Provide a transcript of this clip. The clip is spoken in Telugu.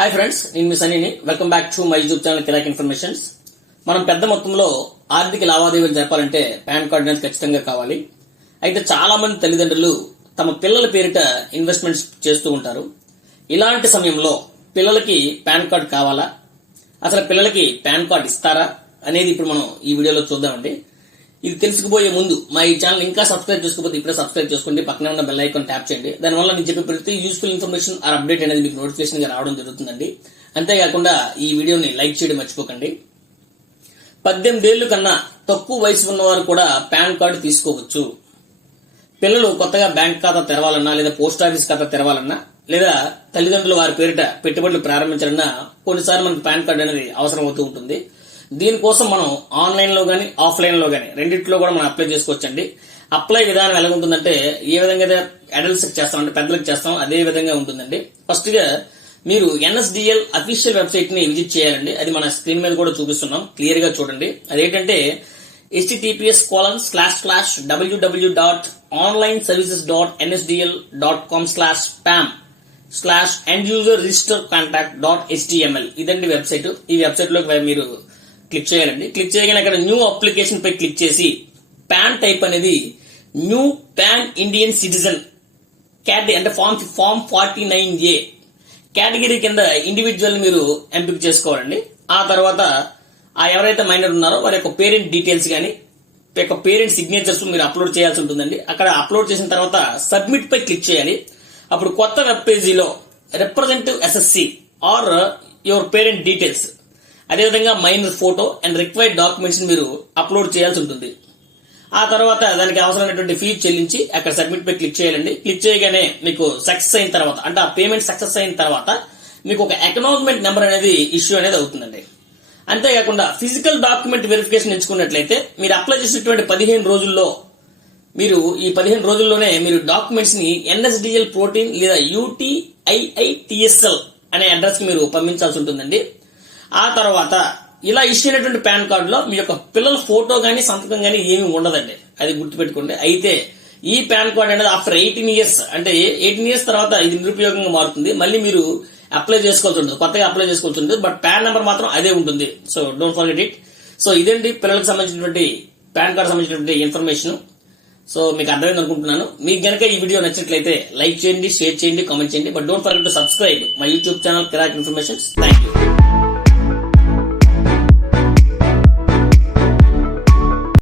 హాయ్ ఫ్రెండ్స్ నేను మీ సనీని welcome back to my YouTube channel Kirik informations మనం పెద్ద మొత్తంలో ఆర్థిక లావాదేవీలు జరపాలంటే పాన్ కార్డు అనేది ఖచ్చితంగా కావాలి. అయితే చాలా మంది తల్లిదండ్రులు తమ పిల్లల పేరిట ఇన్వెస్ట్మెంట్స్ చేస్తూ ఉంటారు. ఇలాంటి సమయంలో పిల్లలకి పాన్ కార్డు కావాలా? అసలు పిల్లలకి పాన్ కార్డు ఇస్తారా? అనేది ఇప్పుడు మనం ఈ వీడియోలో చూద్దామండి. ఇది తెలుసుకుపోయే ముందు మా ఈ ఛానల్ ఇంకా సబ్స్క్రైబ్ చేసుకోకపోతే ఇప్పుడే సబ్స్క్రైబ్ చేసుకోండి పక్కనే ఉన్న బెల్ ఐకాన్ ట్యాప్ చేయండి. దానివల్ల నేను చెప్పే ప్రతి యూస్ఫుల్ ఇన్ఫర్మేషన్ ఆర్ అప్డేట్ అనేది మీకు నోటిఫికేషన్గా రావడం జరుగుతుందండి. అంతేకాకుండా ఈ వీడియోని లైక్ చేయడం మర్చిపోకండి. పద్దెనిమిది ఏళ్ళు కన్నా తక్కువ వయసు ఉన్నవారు కూడా పాన్ కార్డు తీసుకోవచ్చు. పిల్లలు కొత్తగా బ్యాంక్ ఖాతా తెరవాలన్నా లేదా పోస్ట్ ఆఫీస్ ఖాతా తెరవాలన్నా లేదా తల్లిదండ్రులు వారి పేరిట పెట్టుబడులు ప్రారంభించాలన్నా కొన్నిసార్లు మనకి పాన్ కార్డు అనేది అవసరం అవుతూ ఉంటుంది. దీనికోసం మనం ఆన్లైన్లో గానీ ఆఫ్లైన్లో గానీ రెండిట్లో కూడా మనం అప్లై చేసుకోవచ్చండి. అప్లై విధానం ఎలా ఉంటుందంటే ఏ విధంగా అయితే అడల్ట్స్ చేస్తాం అంటే పెద్దలకు చేస్తాం అదే విధంగా ఉంటుందండి. ఫస్ట్గా మీరు ఎన్ఎస్డిఎల్ అఫీషియల్ వెబ్సైట్ని విజిట్ చేయాలండి. అది మన స్క్రీన్ మీద కూడా చూపిస్తున్నాం. క్లియర్గా చూడండి. అదేంటంటే HTTPS colon slash slash WWW dot online services dot NSDL dot com slash spam slash end user register contact dot HTML ఇదండి వెబ్సైట్. ఈ వెబ్సైట్ మీరు క్లిక్ చేయాలండి. క్లిక్ చేయగానే అక్కడ న్యూ అప్లికేషన్ పై క్లిక్ చేసి పాన్ టైప్ అనేది new PAN Indian citizen category అంటే form form forty nine A category కింద ఇండివిజువల్ మీరు ఎంపిక చేసుకోవాలండి. ఆ తర్వాత ఆ ఎవరైతే మైనర్ ఉన్నారో వారి యొక్క పేరెంట్ డీటెయిల్స్ కానీ యొక్క పేరెంట్ సిగ్నేచర్స్ మీరు అప్లోడ్ చేయాల్సి ఉంటుందండి. అక్కడ అప్లోడ్ చేసిన తర్వాత సబ్మిట్ పై క్లిక్ చేయాలి. అప్పుడు కొత్త వెబ్ పేజీలో representative assessee or your parent details అదేవిధంగా minor photo and required documents మీరు అప్లోడ్ చేయాల్సి ఉంటుంది. ఆ తర్వాత దానికి అవసరమైనటువంటి ఫీజు చెల్లించి అక్కడ సబ్మిట్ పై క్లిక్ చేయాలండి. క్లిక్ చేయగానే మీకు సక్సెస్ అయిన తర్వాత అంటే ఆ పేమెంట్ సక్సెస్ అయిన తర్వాత మీకు ఒక ఎకనాలజ్మెంట్ నెంబర్ అనేది ఇష్యూ అనేది అవుతుందండి. అంతేకాకుండా ఫిజికల్ డాక్యుమెంట్ వెరిఫికేషన్ ఎంచుకున్నట్లయితే మీరు అప్లై చేసినటువంటి పదిహేను రోజుల్లో మీరు ఈ పదిహేను రోజుల్లోనే మీరు డాక్యుమెంట్స్ని ఎన్ఎస్డిఎల్ ప్రోటీన్ లేదా యూటీఐఐటిఎస్ఎల్ అనే అడ్రస్కి మీరు పంపించాల్సి ఉంటుందండి. ఆ తర్వాత ఇలా ఇష్యూ అయినటువంటి పాన్ కార్డులో మీ యొక్క పిల్లల ఫోటో గానీ సంతకం గానీ ఏమీ ఉండదండి. అది గుర్తుపెట్టుకోండి. అయితే ఈ పాన్ కార్డ్ అనేది ఆఫ్టర్ ఎయిటీన్ ఇయర్స్ అంటే ఎయిటీన్ ఇయర్స్ తర్వాత ఇది నిరుపయోగంగా మారుతుంది. మళ్ళీ మీరు అప్లై చేసుకోవాల్సి ఉంటుంది. కొత్తగా అప్లై చేసుకోవాల్సి ఉంటుంది. బట్ పాన్ నెంబర్ మాత్రం అదే ఉంటుంది. So don't forget it. So ఇదేంటి? పిల్లలకు సంబంధించినటువంటి పాన్ కార్డ్ సంబంధించినటువంటి ఇన్ఫర్మేషన్. సో మీకు అర్థమైంది అనుకుంటున్నాను. మీకు గనక ఈ వీడియో నచ్చినట్లయితే లైక్ చేయండి షేర్ చేయండి కామెంట్ చేయండి. But don't forget to subscribe my YouTube channel Kirik information thank you